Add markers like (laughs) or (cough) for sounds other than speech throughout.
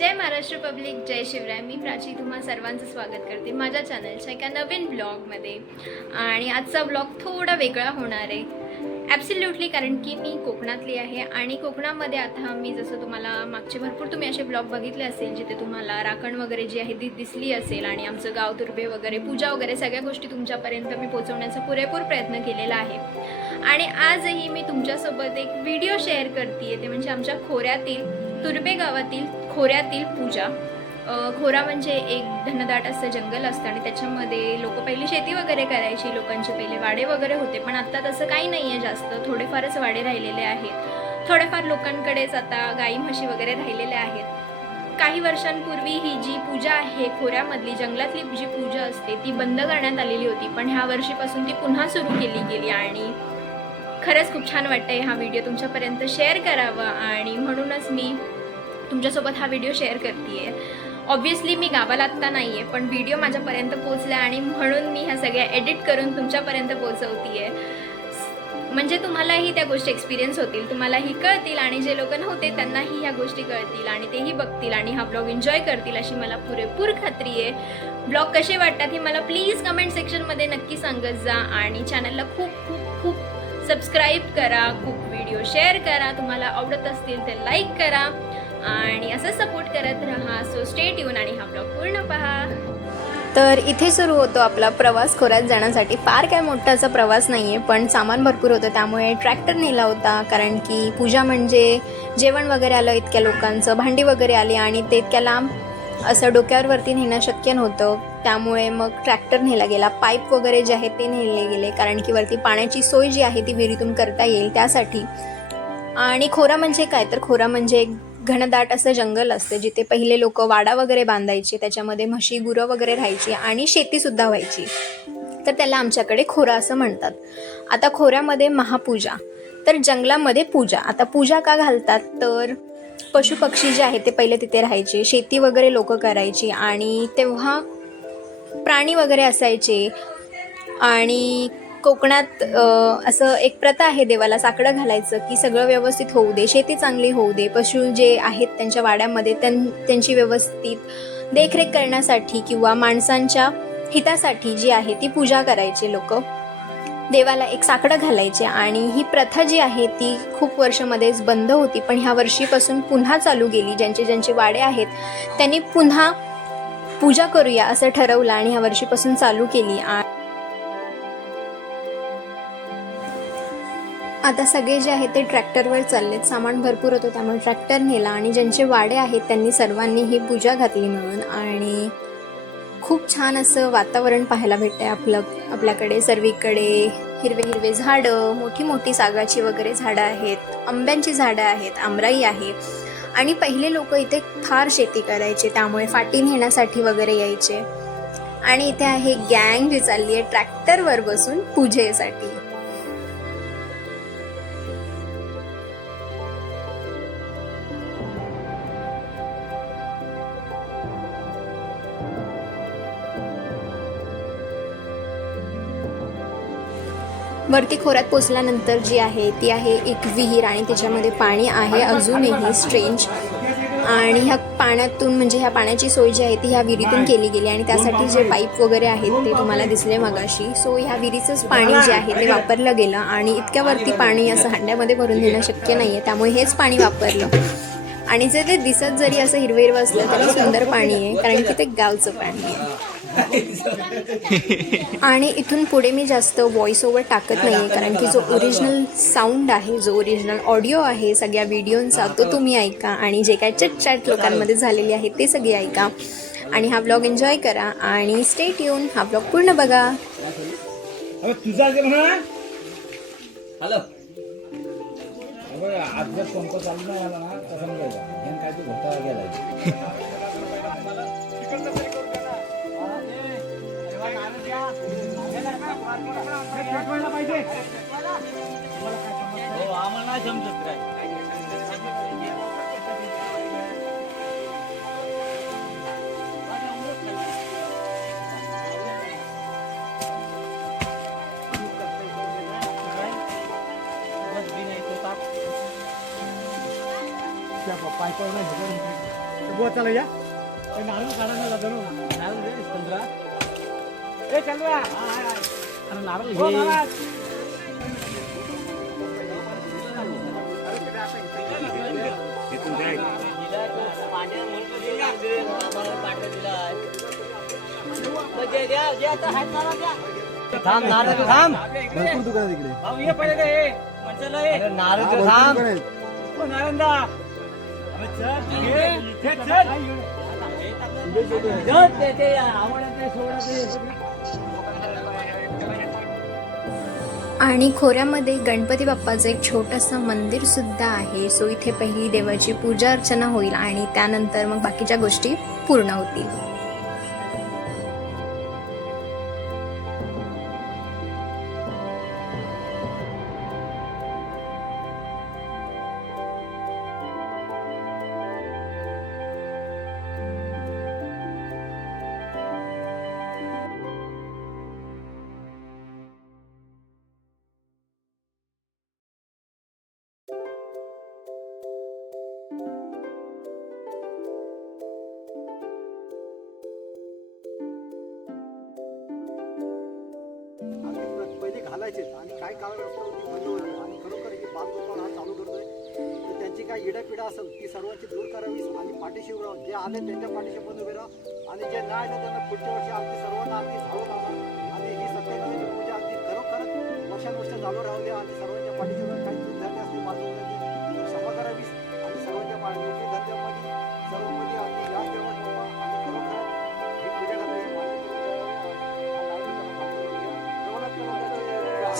जय Maharashtra public जय शिवराय. मी प्राची तुम्हा सर्वांचं स्वागत करते माझ्या चॅनलच्या एका नवीन ब्लॉगमध्ये आणि आजचा ब्लॉग थोडा वेगळा होणार आहे. ॲब्सिल्युटली कारण की मी कोकणातली आहे आणि कोकणामध्ये आता मी जसं तुम्हाला मागचे भरपूर तुम्ही असे ब्लॉग बघितले असेल जिथे तुम्हाला राखण वगैरे जी आहे ती दिसली असेल आणि आमचं गाव तुर्भे वगैरे पूजा वगैरे सगळ्या गोष्टी तुमच्यापर्यंत मी पोहोचवण्याचा पुरेपूर प्रयत्न केलेला आहे. आणि आजही मी तुमच्यासोबत एक व्हिडिओ शेअर करते ते म्हणजे आमच्या खोऱ्यातील तुर्बे गावातील खोऱ्यातील पूजा. खोरा म्हणजे एक घनदाट असं जंगल असतं आणि त्याच्यामध्ये लोक पहिली शेती वगैरे करायची लोकांचे पहिले वाडे वगैरे होते पण आत्ता तसं काही नाही आहे जास्त. थोडेफारच वाडे राहिलेले आहेत. थोडेफार लोकांकडेच आता गाई म्हशी वगैरे राहिलेल्या आहेत. काही वर्षांपूर्वी ही जी पूजा आहे खोऱ्यामधली जंगलातली जी पूजा असते ती बंद करण्यात आलेली होती पण ह्या वर्षीपासून ती पुन्हा सुरू केली गेली आणि खरंच खूप छान वाटतंय हा व्हिडिओ तुमच्यापर्यंत शेअर करावा आणि म्हणूनच मी तुमच्यासोबत हा व्हिडिओ शेअर करते ऑब्व्हियसली मी गावाला आत्ता नाही आहे पण व्हिडिओ माझ्यापर्यंत पोचला आणि म्हणून मी ह्या सगळ्या एडिट करून तुमच्यापर्यंत पोचवते म्हणजे तुम्हालाही त्या गोष्टी एक्सपिरियन्स होतील तुम्हालाही कळतील आणि जे लोक नव्हते त्यांनाही ह्या गोष्टी कळतील आणि तेही बघतील आणि हा ब्लॉग एन्जॉय करतील अशी मला पुरेपूर खात्री आहे. ब्लॉग कसे वाटतात हे मला प्लीज कमेंट सेक्शनमध्ये नक्की सांगत जा आणि चॅनलला खूप खूप खूप सबस्क्राईब करा खूप व्हिडिओ शेअर करा. तुम्हाला आवडत असतील ते लाईक करा. आणि असं सपोर्ट करत राहा. सो स्टेट येऊन आणि हा ब्लॉग पूर्ण पहा. तर इथे सुरू होतो आपला प्रवास. खोऱ्यात जाण्यासाठी फार काय मोठा असा प्रवास नाही आहे पण सामान भरपूर होतं. त्यामुळे ट्रॅक्टर नेला होता कारण की पूजा म्हणजे जेवण वगैरे आलं इतक्या लोकांचं. भांडी वगैरे आली आणि ते इतक्या लांब असं डोक्यावरती नेणं शक्य नव्हतं. त्यामुळे मग ट्रॅक्टर नेला गेला. पाईप वगैरे जे आहे ते नेले गेले कारण की वरती पाण्याची सोय जी आहे ती विहिरीतून करता येईल. त्यासाठी आणि खोरा म्हणजे काय? तर खोरा म्हणजे एक घनदाट असं जंगल असतं जिथे पहिले लोक वाडा वगैरे बांधायचे त्याच्यामध्ये म्हशी गुरं वगैरे राहायची आणि शेतीसुद्धा व्हायची. तर त्याला आमच्याकडे खोरा असं म्हणतात. आता खोऱ्यामध्ये महापूजा. तर जंगलामध्ये पूजा. आता पूजा का घालतात? तर पशुपक्षी जे आहेत ते पहिले तिथे राहायचे. शेती वगैरे लोक करायची आणि तेव्हा प्राणी वगैरे असायचे. आणि कोकणात असं एक प्रथा आहे देवाला साकडं घालायचं की सगळं व्यवस्थित होऊ दे शेती चांगली होऊ दे पशु जे आहेत त्यांच्या वाड्यामध्ये त्यां त्यांची व्यवस्थित देखरेख करण्यासाठी किंवा माणसांच्या हितासाठी जी आहे ती पूजा करायचे लोक. देवाला एक साकडं घालायचे आणि ही प्रथा जी आहे ती खूप वर्षामध्येच बंद होती पण ह्या वर्षीपासून पुन्हा चालू गेली. ज्यांचे ज्यांचे वाडे आहेत त्यांनी पुन्हा पूजा करूया असं ठरवलं आणि ह्या वर्षीपासून चालू केली. आ- आता सगळे जे आहेत ते ट्रॅक्टरवर चाललेत. सामान भरपूर होतं त्यामुळे ट्रॅक्टर नेला आणि ज्यांचे वाडे आहेत त्यांनी सर्वांनी ही पूजा घातली म्हणून. आणि खूप छान असं वातावरण पाहायला भेटतंय आपलं आपल्याकडे. सर्वीकडे हिरवे हिरवे झाडं मोठी मोठी सागाची वगैरे झाडं आहेत. आंब्यांची झाडं आहेत आमराई आहे. आणि पहिले लोक इथे फार शेती करायचे त्यामुळे फाटी नेण्यासाठी वगैरे यायचे. आणि इथे आहे गँग जी चालली आहे ट्रॅक्टरवर बसून पूजेसाठी. वरती खोऱ्यात पोचल्यानंतर जी आहे ती आहे एक विहीर आणि त्याच्यामध्ये पाणी आहे अजूनही स्ट्रेंज आणि ह्या पाण्यातून म्हणजे ह्या पाण्याची सोय जी आहे ती ह्या विहिरीतून केली गेली आणि त्यासाठी जे पाईप वगैरे आहेत ते तुम्हाला दिसले मगाशी. सो ह्या विहिरीचंच पाणी जे आहे ते वापरलं गेलं आणि इतक्यावरती पाणी असं हांड्यामध्ये भरून घेणं शक्य नाही आहे त्यामुळे हेच पाणी वापरलं. आणि जे ते दिसत जरी असं हिरवं हिरवं असलं तरी सुंदर पाणी आहे कारण की ते गावचं पाणी आहे. आणि इथून पुढे मी जास्त व्हॉइस ओव्हर टाकत नाही आहे कारण की जो ओरिजिनल साऊंड आहे जो ओरिजिनल ऑडिओ आहे सगळ्या व्हिडिओंचा तो तुम्ही ऐका आणि जे काय चटचॅट लोकांमध्ये झालेली आहे ते सगळे ऐका. आणि हा ब्लॉग एन्जॉय करा आणि स्टेट येऊन हा ब्लॉग पूर्ण बघा. तुझा (laughs) आम्हाला नाही समजत काय पायपावर नाही बघू चला या नारळ काढायला जातो नारळ पंधरा. थांब नारळ थांब. भरपूर दुकान तिकडे हे. नारळ हा, थांब. नारंदा ते- ते आवडत ते आणि खोऱ्यामध्ये गणपती बाप्पाचं एक छोटंसं मंदिर सुद्धा आहे. सो इथे पहिली देवाची पूजा अर्चना होईल आणि त्यानंतर मग बाकीच्या गोष्टी पूर्ण होतील. करायचे. आणि काय कारण असतं? बंद आणि खरोखर हे बाल गोपाळ हा चालू करतोय. तर त्यांची काय इडापिडा असेल ती सर्वांची दूर करावीस. आणि पाठीशी उभं जे आले त्यांच्या पाठीशी पण उभे राहा. आणि जे नाही आले त्यांना पुढच्या वर्षी आमची सर्वांना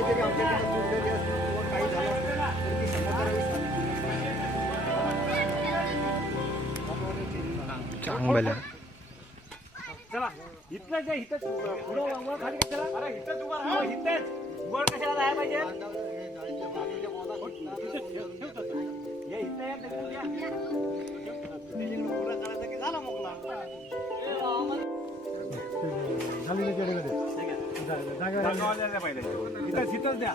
काहीतरी आमच्याकडे चूक झाली असली किंवा काही झालं असेल तर ती क्षमा करावी चांग भलं चला इथलं जे इथं पुढं वर खाली का चला अरे इथंच उभा राहा. इथंच. वर कशाला राहायला पाहिजे? हे इथं या, या. त्याच्याकडे करायचं की झाला मोकळा. जागा जागा पाहिजे. इथंच इथंच द्या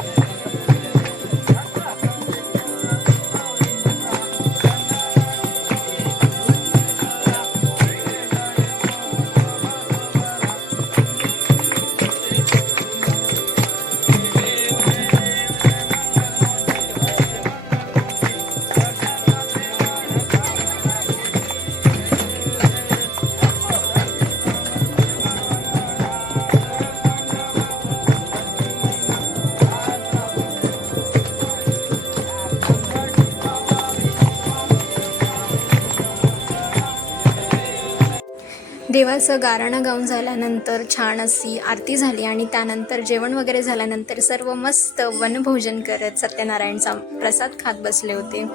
देवाचं गाराणं गाऊन झाल्यानंतर छान अशी आरती झाली आणि त्यानंतर जेवण वगैरे झाल्यानंतर सर्व मस्त वनभोजन करत सत्यनारायणचा प्रसाद खात बसले होते.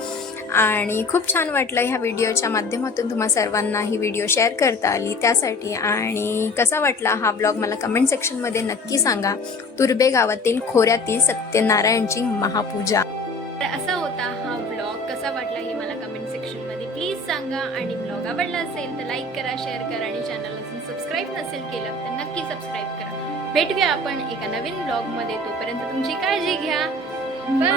आणि खूप छान वाटलं ह्या व्हिडिओच्या माध्यमातून तुम्हा सर्वांना ही व्हिडिओ शेअर करता आली त्यासाठी. आणि कसा वाटला हा ब्लॉग मला कमेंट सेक्शनमध्ये नक्की सांगा. तुर्बे गावातील खोऱ्यातील सत्यनारायणची महापूजा. तर सांगा आणि ब्लॉग आवडला असेल तर लाईक करा शेअर करा आणि चॅनल अजून सबस्क्राईब नसेल केलं तर नक्की सबस्क्राईब करा. भेटूया आपण एका नवीन ब्लॉगमध्ये तोपर्यंत तुमची काळजी घ्या. बाय